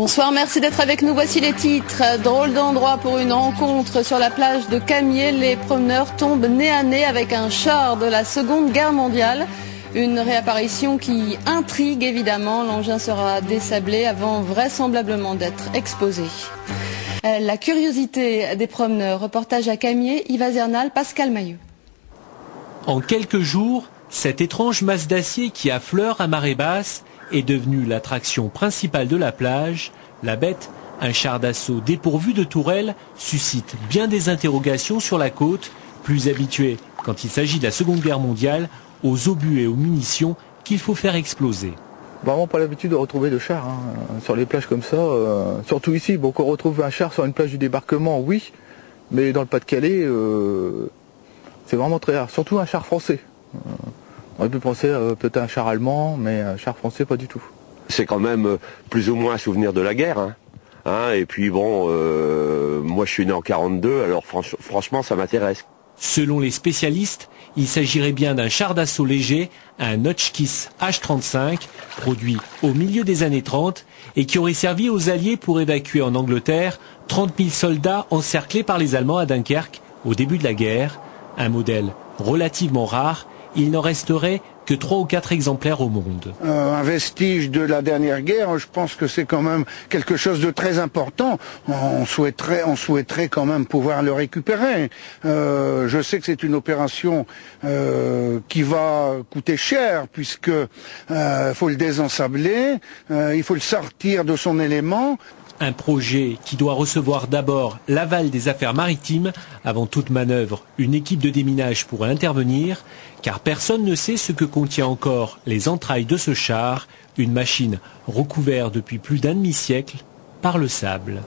Bonsoir, merci d'être avec nous. Voici les titres. Drôle d'endroit pour une rencontre sur la plage de Camier. Les promeneurs tombent nez à nez avec un char de la Seconde Guerre mondiale. Une réapparition qui intrigue évidemment. L'engin sera désablé avant vraisemblablement d'être exposé. La curiosité des promeneurs. Reportage à Camier, Yves Azernal, Pascal Maillot. En quelques jours, cette étrange masse d'acier qui affleure à marée basse est devenue l'attraction principale de la plage. La bête, un char d'assaut dépourvu de tourelle, suscite bien des interrogations sur la côte, plus habituée, quand il s'agit de la Seconde Guerre mondiale, aux obus et aux munitions qu'il faut faire exploser. Vraiment pas l'habitude de retrouver de chars sur les plages comme ça, surtout ici. Bon, qu'on retrouve un char sur une plage du débarquement, oui, mais dans le Pas-de-Calais, c'est vraiment très rare, surtout un char français. On aurait pu penser peut-être à un char allemand, mais un char français, pas du tout. C'est quand même plus ou moins un souvenir de la guerre. Et puis bon, moi je suis né en 42, alors franchement ça m'intéresse. Selon les spécialistes, il s'agirait bien d'un char d'assaut léger, un Hotchkiss H-35, produit au milieu des années 30 et qui aurait servi aux Alliés pour évacuer en Angleterre 30 000 soldats encerclés par les Allemands à Dunkerque au début de la guerre. Un modèle relativement rare. Il n'en resterait que 3 ou 4 exemplaires au monde. Un vestige de la dernière guerre, je pense que c'est quand même quelque chose de très important. On souhaiterait quand même pouvoir le récupérer. Je sais que c'est une opération qui va coûter cher, puisque faut le désensabler, il faut le sortir de son élément. Un projet qui doit recevoir d'abord l'aval des affaires maritimes. Avant toute manœuvre, une équipe de déminage pourrait intervenir, car personne ne sait ce que contient encore les entrailles de ce char, une machine recouverte depuis plus d'un demi-siècle par le sable.